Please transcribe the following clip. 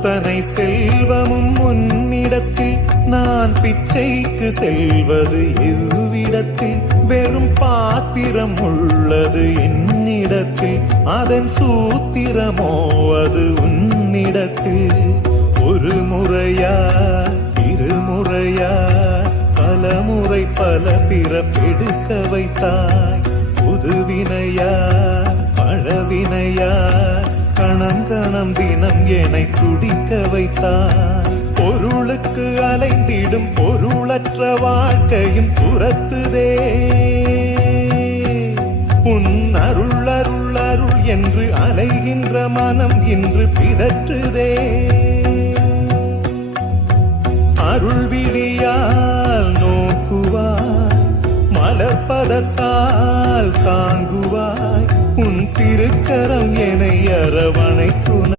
அத்தனை செல்வமும் உன்னிடத்தில் நான் பிச்சைக்கு செல்வது எவ்விடத்தில் வெறும் பாத்திரம் உள்ளது என்னிடத்தில் அதன் சூத்திரமோ அது உன்னிடத்தில் ஒரு முறையா இருமுறையா பலமுறை பல பிறப்பெடுக்க வைத்தாய் புதுவினையா பழவினையா கணம் கணம் தினம் என்னை துடிக்க வைத்தாய் பொருளுக்கு அலைந்திடும் பொருளற்ற வாழ்க்கையும் துரத்துதே உன் அருள் அருள் அருள் என்று அலைகின்ற மனம் இன்று பிதற்றுதே அருள் விழியால் நோக்குவாய் மலர்பதத்தால் தாங்குவாய் உன் திருக்கரம் என்னை அரவணைக்கும்